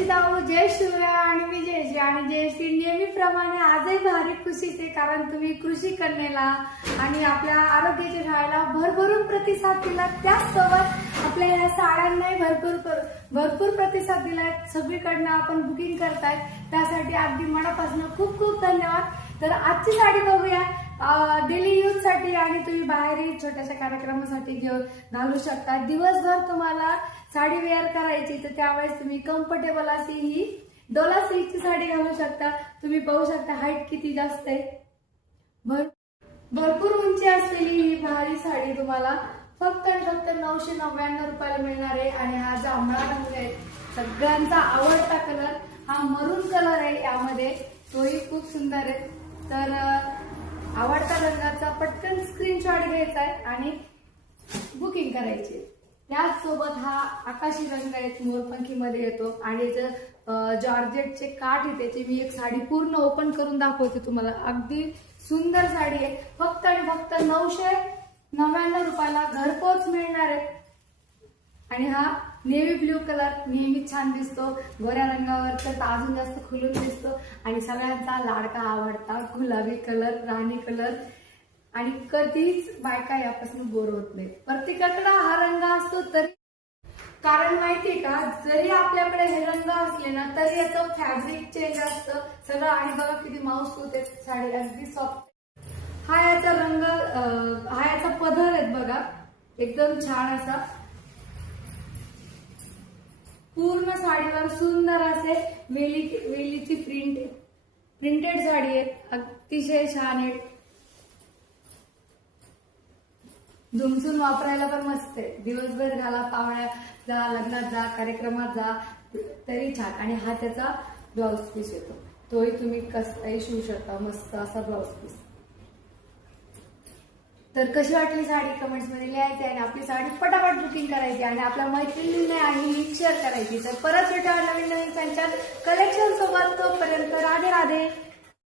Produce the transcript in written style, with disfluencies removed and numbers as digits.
जिजाऊ, जय शिवराय. आणि मी जयश्री. आणि जयश्री नेहमीप्रमाणे आजही भारी खुशीच आहे, कारण तुम्ही कृषी कन्येला आणि आपल्या आरोग्याच्या शाळेला भरभरून प्रतिसाद दिला. त्याचसोबत आपल्या या साड्यांनाही भरपूर प्रतिसाद दिलाय. सगळीकडनं आपण बुकिंग करताय, त्यासाठी अगदी मनापासून खूप खूप धन्यवाद. तर आजची साडी बघूया. डेली यूज साठी आणि तुम्ही बाहेरही छोट्याशा कार्यक्रमासाठी घालू शकता. दिवसभर तुम्हाला साडी वेअर करायची तर त्यावेळेस तुम्ही कम्फर्टेबल अशी ही डोला सिल्कची साडी घालू शकता. तुम्ही पाहू शकता हाईट किती जास्त आहे. भरपूर उंची असलेली ही भारी साडी तुम्हाला फक्त आणि फक्त 999 रुपयाला मिळणार आहे. आणि हा जांभळा रंग आहे, सगळ्यांचा आवडता कलर. हा मरून कलर आहे, यामध्ये तोही खूप सुंदर आहे. तर आवडता रंगाचा पटकन स्क्रीनशॉट घ्यायचा आहे आणि बुकिंग करायची. त्याचसोबत हा आकाशी रंग आहे, मोरपंखी मध्ये येतो. आणि जॉर्जेटचे काठ आहे त्याची. मी एक साडी पूर्ण ओपन करून दाखवते तुम्हाला. अगदी सुंदर साडी आहे. फक्त आणि फक्त 999 रुपयाला घरपोच मिळणार आहे. आणि हा नेव्ही ब्ल्यू कलर नेहमी छान दिसतो, गोऱ्या रंगावर तर अजून जास्त खुलून दिसतो. आणि सगळ्यांचा लाडका आवडता गुलाबी कलर, राणी कलर. आणि कधीच बायका यापासून बोर होत नाही. प्रत्येकाकडे हा रंग असतो, तरी कारण माहितीये का, जरी आपल्याकडे हे रंग असले ना तरी याचं फॅब्रिक चेंज असतं सगळं. आणि बघा किती माऊस होते साडी, अगदी सॉफ्ट. हा याचा रंग, हा याचा पदर आहे बघा, एकदम छान असा. पूर्ण साडीवर सुंदर असे वेलीची प्रिंटेड साडी आहे, अतिशय छान आहे. झुमझुम वापरायला पण मस्त आहे. दिवसभर घाला, पाहुण्यात जा, लग्नात जा, कार्यक्रमात जा, तरी छान. आणि हा त्याचा ब्लाउज पीस येतो, तोही तुम्ही कसंही शिवू शकता. मस्त असा ब्लाउज पीस. तर कशी वाटली साडी कमेंट्स मध्ये लिहायची. आणि आपली साडी पटापट बुकिंग करायची आणि आपल्या मैत्रिणींना आणि लिंक शेअर करायची. तर परत भेटा नवीन त्यांच्या कलेक्शन सोबत. तोपर्यंत राधे राधे.